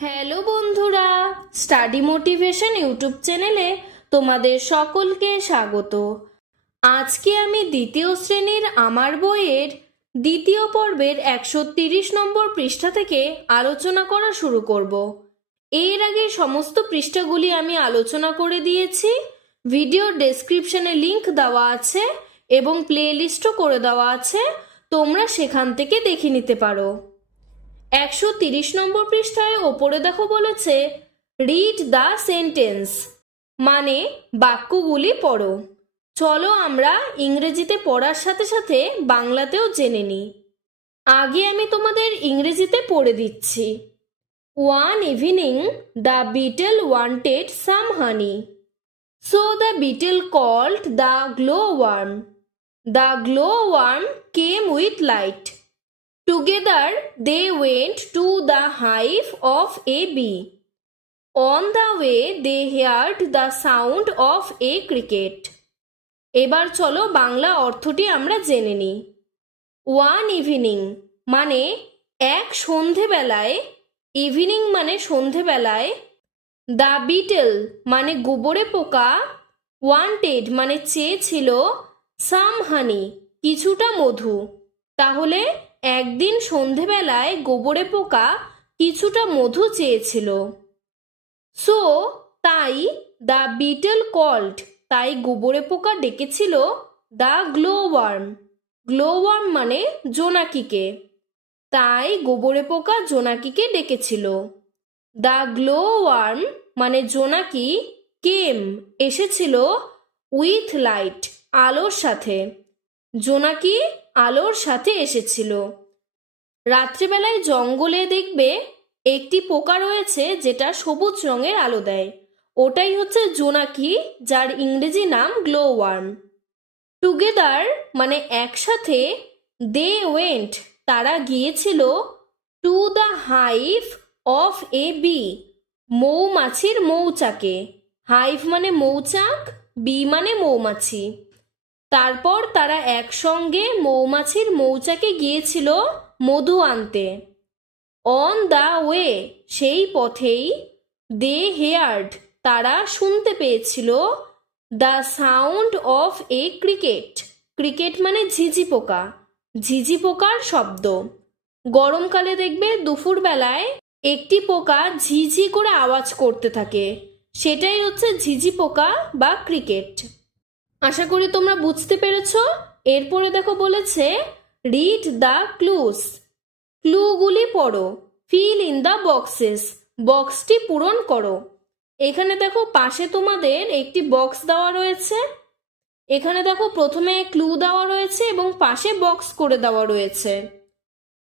Hello বন্ধুরা study motivation YouTube চ্যানেলে তোমাদের সকলকে স্বাগত। আজকে আমি দ্বিতীয় শ্রেণির আমার বইয়ের দ্বিতীয় পর্বের একশো তিরিশ নম্বর পৃষ্ঠা থেকে আলোচনা করা শুরু করব। এর আগে সমস্ত পৃষ্ঠাগুলি আমি আলোচনা করে দিয়েছি, ভিডিও ডেসক্রিপশনে লিংক দেওয়া আছে এবং প্লেলিস্টও করে দেওয়া আছে, তোমরা সেখান থেকে দেখে নিতে পারো। একশো তিরিশ নম্বর পৃষ্ঠায় ওপরে দেখো বলেছে রিড দ্য সেন্টেন্স মানে বাক্যগুলি পড়ো। চলো আমরা ইংরেজিতে পড়ার সাথে সাথে বাংলাতেও জেনে নিই। আগে আমি তোমাদের ইংরেজিতে পড়ে দিচ্ছি। One evening the beetle wanted some honey so the beetle called the glow worm the glow worm came with light Together, they went to the hive of a bee. On the way, they heard the sound of a cricket. এবার চলো বাংলা অর্থটি আমরা জেনে নিই one evening মানে এক সন্ধেবেলায় evening মানে সন্ধেবেলায় দ্য বিটেল মানে গোবরে পোকা ওয়ান্টেড মানে চেয়েছিল সাম হানি কিছুটা মধু তাহলে একদিন সন্ধেবেলায় গোবরে পোকা কিছুটা মধু চেয়েছিল। সো, তাই দ্য বিটেল কল্ড, তাই গোবরে পোকা ডেকেছিল the glow worm glow worm মানে জোনাকিকে। তাই গোবরে পোকা জোনাকিকে ডেকেছিল। দ্য গ্লো ওয়ার্ম মানে জোনাকি, কেম, এসেছিল উইথ লাইট, আলোর সাথে। জোনাকি আলোর সাথে এসেছিল। রাত্রিবেলায় জঙ্গলে দেখবে একটি পোকা রয়েছে যেটা সবুজ রঙের আলো দেয়। ওটাই হচ্ছে জোনাকি, যার ইংরেজি নাম গ্লো ওয়ার্ম টুগেদার মানে একসাথে দে ওয়েন্ট, তারা গিয়েছিল to the hive of a bee, মৌমাছির মৌচাকে। হাইভ মানে মৌচাক, বি মানে মৌমাছি। তারপর তারা একসঙ্গে মৌমাছির মৌচাকে গিয়েছিল মধু আনতে। অন দ্য ওয়ে সেই পথেই দে হেয়ার্ড তারা শুনতে পেয়েছিল the sound of a cricket cricket মানে ঝিঝি পোকা। ঝিঝি পোকার শব্দ। গরমকালে দেখবে দুপুরবেলায় একটি পোকা ঝিঝি করে আওয়াজ করতে থাকে। সেটাই হচ্ছে ঝিঝি পোকা বা ক্রিকেট আশা করি তোমরা বুঝতে পেরেছ। এরপরে দেখো বলেছে রিড দ্য ক্লুস ক্লুগুলি পড়ো। ফিল ইন দ্য বক্সেস বক্সটি পূরণ করো। এখানে দেখো পাশে তোমাদের একটি বক্স দেওয়া রয়েছে। এখানে দেখো প্রথমে ক্লু দেওয়া রয়েছে এবং পাশে বক্স করে দেওয়া রয়েছে।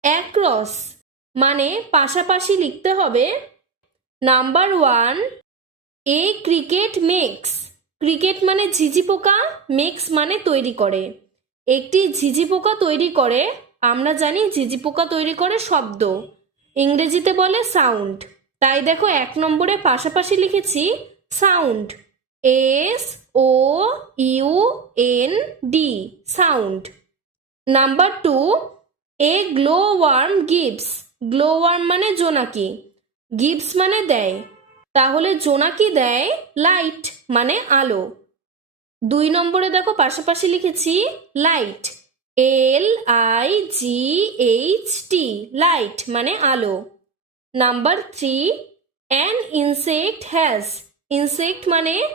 অ্যাক্রস মানে পাশাপাশি লিখতে হবে। Number one a cricket makes cricket মানে ঝিঝি পোকা, মেক্স মানে তৈরি করে। একটি ঝিঝি পোকা তৈরি করে, আমরা জানি ঝিঝি পোকা তৈরি করে শব্দ। ইংরেজিতে বলে সাউন্ড তাই দেখো এক নম্বরে পাশাপাশি লিখেছি sound S O U N D sound number two a glow worm gives glow worm মানে জোনাকি। গিভস মানে দেয়। তাহলে জোনাকি দেয় লাইট আলো। দুই নম্বরে দেখো পাশাপাশি লিখেছি light. L I G H T, light মানে আলো। Number three, an insect has. Insect মানে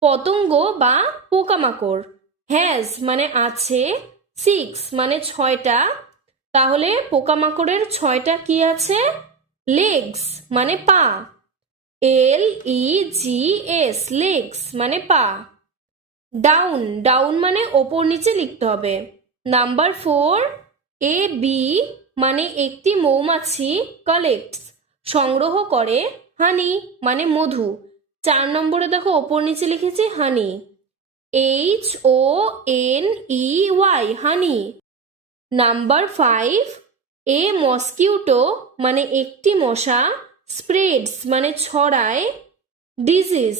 পতঙ্গ বা পোকামাকড়। হ্যাজ মানে আছে সিক্স মানে ছয়টা। তাহলে পোকামাকড়ের ছয়টা কি আছে? লেগস মানে পা। এল ই জি এস লেগস মানে পা। ডাউন ডাউন মানে ওপর নিচে লিখতে হবে। নাম্বার ফোর এ বি মানে একটি মৌমাছি কালেক্টস সংগ্রহ করে হানি মানে মধু। চার নম্বরে দেখো, ওপর নিচে লিখেছি honey H O N E Y honey number five a mosquito মানে একটি মশা স্প্রেডস মানে ছড়ায় ডিজিজ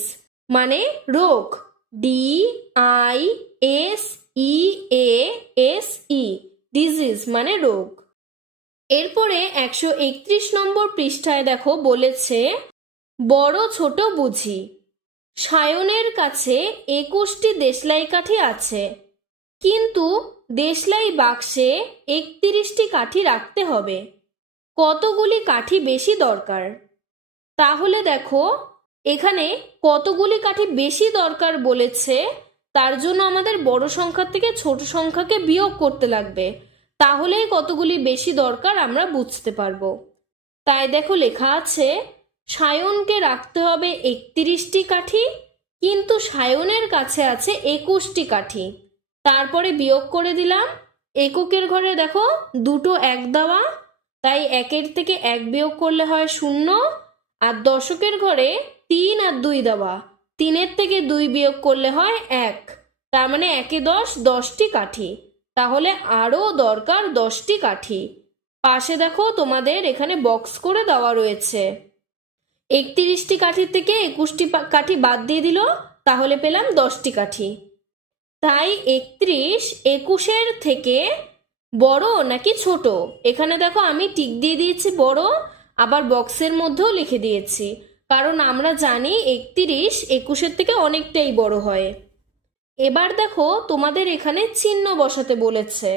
মানে রোগ D I S E A S E disease মানে রোগ। এরপরে একশো একত্রিশ নম্বর পৃষ্ঠায় দেখো বলেছে, বড় ছোট বুঝি, সায়নের কাছে একুশটি দেশলাই কাঠি আছে, কিন্তু দেশলাই বাক্সে একত্রিশটি কাঠি রাখতে হবে। কতগুলি কাঠি বেশি দরকার? তাহলে দেখো, এখানে কতগুলি কাঠি বেশি দরকার বলেছে, তার জন্য আমাদের বড় সংখ্যার থেকে ছোট সংখ্যাকে বিয়োগ করতে লাগবে। তাহলেই কতগুলি বেশি দরকার আমরা বুঝতে পারব। তাই দেখো লেখা আছে, সায়নকে রাখতে হবে একত্রিশটি কাঠি, কিন্তু সায়নের কাছে আছে একুশটি কাঠি। তারপরে বিয়োগ করে দিলাম, এককের ঘরে দেখো দুটো এক দেওয়া তাই একের থেকে এক বিয়োগ করলে হয় শূন্য, আর দশকের ঘরে তিন আর দুই দেওয়া। তিনের থেকে দুই বিয়োগ করলে হয় এক। তার মানে একে দশ, দশটি কাঠি। তাহলে আরও দরকার দশটি কাঠি। পাশে দেখো তোমাদের এখানে বক্স করে দেওয়া রয়েছে। একত্রিশটি কাঠির থেকে একুশটি কাঠি বাদ দিয়ে দিল, তাহলে পেলাম দশটি কাঠি। তাই একত্রিশ একুশের থেকে বড় নাকি ছোট? এখানে দেখো আমি টিক দিয়ে দিয়েছি বড়, আবার বক্সের মধ্যেও লিখে দিয়েছি। কারণ আমরা জানি একত্রিশ একুশের থেকে অনেকটাই বড় হয়। এবার দেখো তোমাদের এখানে চিহ্ন বসাতে বলেছে।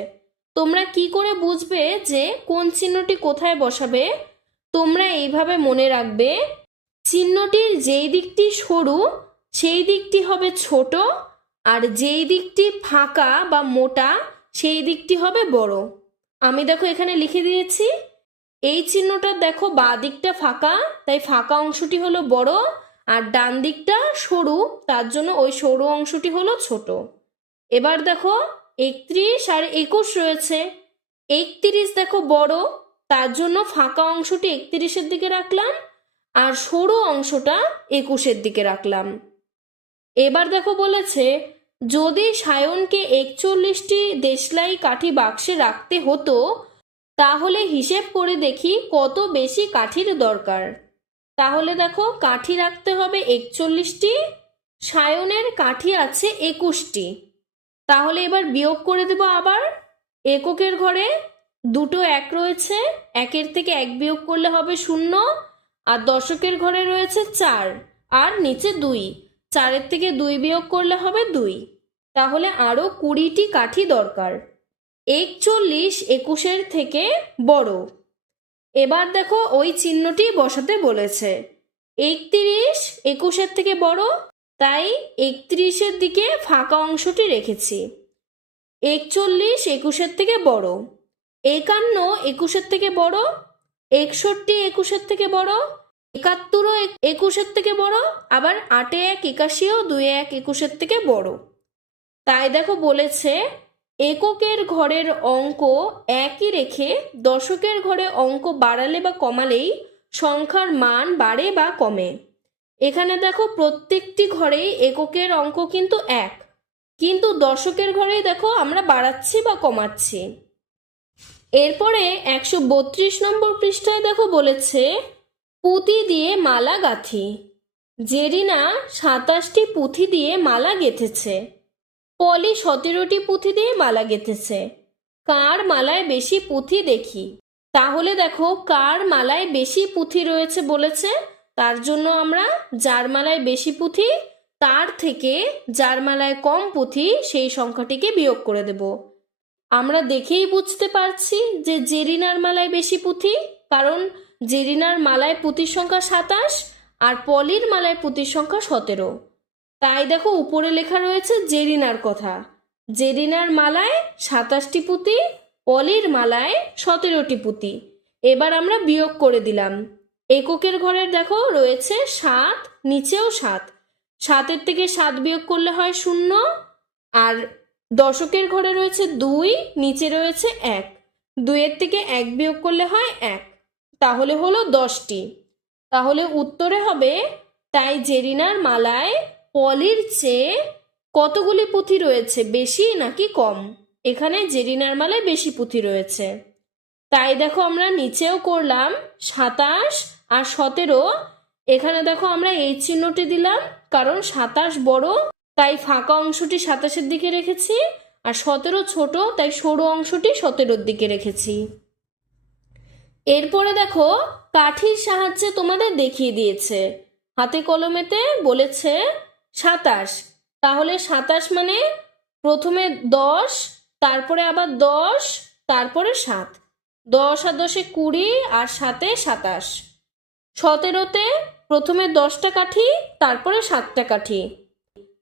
তোমরা কি করে বুঝবে যে কোন চিহ্নটি কোথায় বসাবে? তোমরা এইভাবে মনে রাখবে, চিহ্নটির যেই দিকটি সরু, সেই দিকটি হবে ছোট, আর যেই দিকটি ফাঁকা বা মোটা সেই দিকটি হবে বড়। আমি দেখো এখানে লিখে দিয়েছি, এই চিহ্নটা দেখো বা দিকটা ফাঁকা, তাই ফাঁকা অংশটি হলো বড় আর ডান দিকটা সরু, তার জন্য ওই সরু অংশটি হলো ছোট। এবার দেখো একত্রিশ আর একুশ রয়েছে। একত্রিশ দেখো বড়, তার জন্য ফাঁকা অংশটি একত্রিশের দিকে রাখলাম আর সরু অংশটা একুশের দিকে রাখলাম। এবার দেখো বলেছে যদি সায়নকে একচল্লিশটি দেশলাই কাঠি বাক্সে রাখতে হতো, তাহলে হিসেব করে দেখি কত বেশি কাঠির দরকার। তাহলে দেখো, কাঠি রাখতে হবে একচল্লিশটি, সায়নের কাঠি আছে একুশটি। তাহলে এবার বিয়োগ করে দেব আবার। এককের ঘরে দুটো এক রয়েছে, একের থেকে এক বিয়োগ করলে হবে শূন্য, আর দশকের ঘরে রয়েছে চার, আর নিচে দুই। চারের থেকে দুই বিয়োগ করলে হবে দুই। তাহলে আরও কুড়িটি কাঠি দরকার। একচল্লিশ একুশের থেকে বড়। এবার দেখো ওই চিহ্নটি বসাতে বলেছে। একত্রিশ একুশের থেকে বড়, তাই একত্রিশের দিকে ফাঁকা অংশটি রেখেছি। একচল্লিশ একুশের থেকে বড়, একান্ন একুশের থেকে বড়, একষট্টি একুশের থেকে বড় একাত্তরও এক- একুশের থেকে বড়, আবার আটে এক একাশিও দুই এক একুশের থেকে বড়। তাই দেখো বলেছে, এককের ঘরের অঙ্ক একই রেখে দশকের ঘরে অঙ্ক বাড়ালে বা কমালেই সংখ্যার মান বাড়ে বা কমে। এখানে দেখো প্রত্যেকটি ঘরেই এককের অঙ্ক কিন্তু এক, কিন্তু দশকের ঘরেই দেখো আমরা বাড়াচ্ছি বা কমাচ্ছি। এরপরে একশো বত্রিশ নম্বর পৃষ্ঠায় দেখো বলেছে পুঁতি দিয়ে মালা গাঁথি। জেরিনা সাতাশটি পুঁথি দিয়ে মালা গেঁথেছে। পলি সতেরোটি পুঁথি দিয়ে মালা গেঁথেছে। কার মালায় বেশি পুঁথি দেখি? তাহলে দেখো, কার মালায় বেশি পুঁথি রয়েছে বলেছে? তার জন্য আমরা যার মালায় বেশি পুঁথি, তার থেকে যার মালায় কম পুঁথি, সেই সংখ্যাটিকে বিয়োগ করে দেব। আমরা দেখেই বুঝতে পারছি যে জেরিনার মালায় বেশি পুঁথি, কারণ জেরিনার মালায় পুঁতির সংখ্যা সাতাশ আর পলির মালায় পুঁতির সংখ্যা সতেরো। তাই দেখো উপরে লেখা রয়েছে জেরিনার কথা। জেরিনার মালায় সাতাশটি পুঁতি, পলির মালায় সতেরোটি পুঁতি। এবার আমরা বিয়োগ করে দিলাম। এককের ঘরের দেখো রয়েছে সাত, নিচেও সাত। সাতের থেকে সাত বিয়োগ করলে হয় শূন্য আর দশকের ঘরে রয়েছে দুই, নিচে রয়েছে এক। দুইয়ের থেকে এক বিয়োগ করলে হয় এক। তাহলে হলো দশটি। তাহলে উত্তরে হবে তাই জেরিনার মালায় পলির চেয়ে কতগুলি পুঁথি রয়েছে, বেশি নাকি কম? এখানে জেরিনার মালায় বেশি পুঁথি রয়েছে। তাই দেখো আমরা নিচেও করলাম সাতাশ আর সতেরো। এখানে দেখো আমরা এই চিহ্নটি দিলাম, কারণ সাতাশ বড়, তাই ফাঁকা অংশটি সাতাশের দিকে রেখেছি। আর সতেরো ছোট, তাই সরু অংশটি সতেরোর দিকে রেখেছি। এরপরে দেখো, কাঠির সাহায্যে তোমাদের দেখিয়ে দিয়েছে। হাতে কলমেতে বলেছে সাতাশ। তাহলে সাতাশ মানে প্রথমে দশ, তারপরে আবার দশ, তারপরে সাত। দশ আর দশে কুড়ি আর সাতে সাতাশ। সতেরোতে প্রথমে দশটা কাঠি, তারপরে সাতটা কাঠি।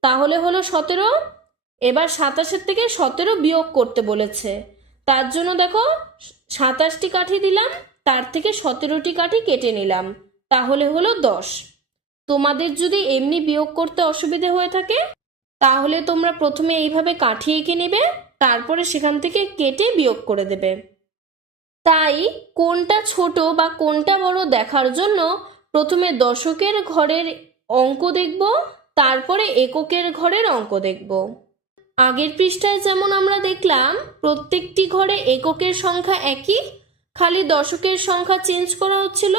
তাহলে হলো সতেরো। এবার সাতাশের থেকে সতেরো বিয়োগ করতে বলেছে। তার জন্য দেখো, সাতাশটি কাঠি দিলাম তার থেকে সতেরোটি কাঠি কেটে নিলাম, তাহলে হলো দশ। তোমাদের যদি এমনি বিয়োগ করতে অসুবিধে হয়ে থাকে, তাহলে তোমরা প্রথমে এইভাবে কাঠি এঁকে নেবে, তারপরে সেখান থেকে কেটে বিয়োগ করে দেবে। তাই কোনটা ছোট বা কোনটা বড় দেখার জন্য প্রথমে দশকের ঘরের অঙ্ক দেখব, তারপরে এককের ঘরের অঙ্ক দেখব। আগের পৃষ্ঠায় যেমন আমরা দেখলাম, প্রত্যেকটি ঘরে এককের সংখ্যা একই খালি দশকের সংখ্যা চেঞ্জ করা হচ্ছিল?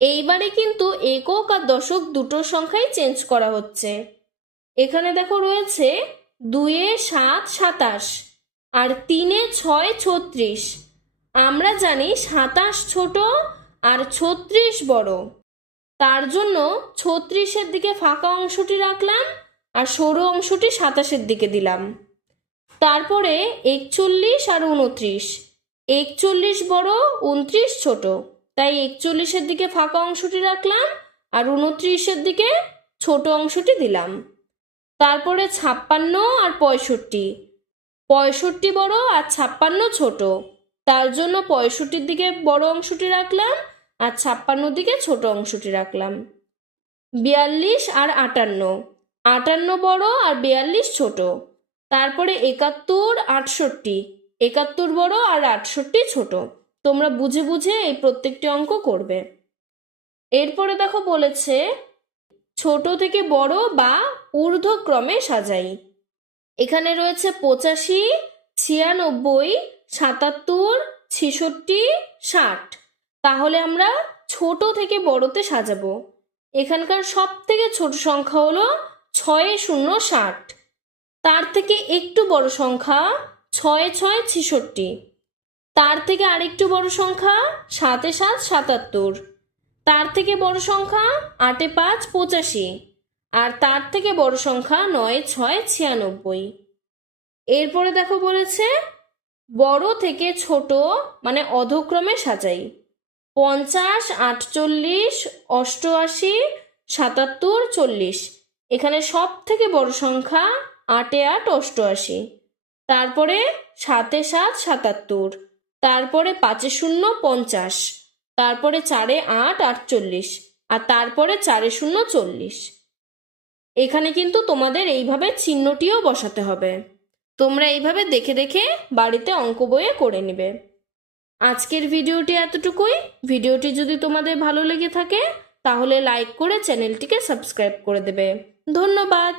এইবারে কিন্তু একক আর দশক দুটো সংখ্যাই চেঞ্জ করা হচ্ছে। এখানে দেখো রয়েছে দুয়ে সাত সাতাশ আর তিনে ছয় ছত্রিশ। আমরা জানি সাতাশ ছোট আর ছত্রিশ বড়। তার জন্য ছত্রিশের দিকে ফাঁকা অংশটি রাখলাম আর সরু অংশটি সাতাশের দিকে দিলাম। তারপরে একচল্লিশ আর উনত্রিশ। একচল্লিশ বড়, উনত্রিশ ছোট। তাই একচল্লিশের দিকে ফাঁকা অংশটি রাখলাম আর উনত্রিশের দিকে ছোট অংশটি দিলাম। তারপরে ছাপ্পান্ন আর পঁয়ষট্টি। পঁয়ষট্টি বড় আর ছাপ্পান্ন ছোট। তার জন্য পঁয়ষট্টির দিকে বড় অংশটি রাখলাম আর ছাপ্পান্নর দিকে ছোট অংশটি রাখলাম। বিয়াল্লিশ আর আটান্ন। আটান্ন বড় আর বিয়াল্লিশ ছোট। তারপরে একাত্তর, আটষট্টি। একাত্তর বড় আর আটষট্টি ছোট। তোমরা বুঝে বুঝে এই প্রত্যেকটি অঙ্ক করবে। এরপরে দেখো বলেছে, ছোট থেকে বড় বা ঊর্ধ্বক্রমে সাজাই। এখানে রয়েছে পঁচাশি, ছিয়ানব্বই, সাতাত্তর, ছেষট্টি, ষাট। তাহলে আমরা ছোট থেকে বড়তে সাজাবো। এখানকার সব থেকে ছোট সংখ্যা হলো ছয় শূন্য ষাট। তার থেকে একটু বড় সংখ্যা ছয় ছয় ছেষট্টি। তার থেকে আরেকটু বড় সংখ্যা সাতে সাত সাতাত্তর। তার থেকে বড় সংখ্যা আটে পাঁচ পঁচাশি। আর তার থেকে বড় সংখ্যা নয় ছয় ছিয়ানব্বই। এরপরে দেখো বলেছে, বড় থেকে ছোট মানে অধক্রমে সাজাই। পঞ্চাশ, আটচল্লিশ, অষ্টআশি, সাতাত্তর, চল্লিশ। এখানে সব থেকে বড় সংখ্যা আটে আট, অষ্টআশি। তারপরে সাতে সাত সাতাত্তর, তারপরে পাঁচে শূন্য পঞ্চাশ, তারপরে চারে আট আটচল্লিশ, আর তারপরে চারে শূন্য চল্লিশ। এখানে কিন্তু তোমাদের এইভাবে চিহ্নটিও বসাতে হবে। তোমরা এইভাবে দেখে দেখে বাড়িতে অঙ্ক বইয়ে করে নেবে। আজকের ভিডিওটি এতটুকুই। ভিডিওটি যদি তোমাদের ভালো লেগে থাকে, তাহলে লাইক করে চ্যানেলটিকে সাবস্ক্রাইব করে দেবে। ধন্যবাদ।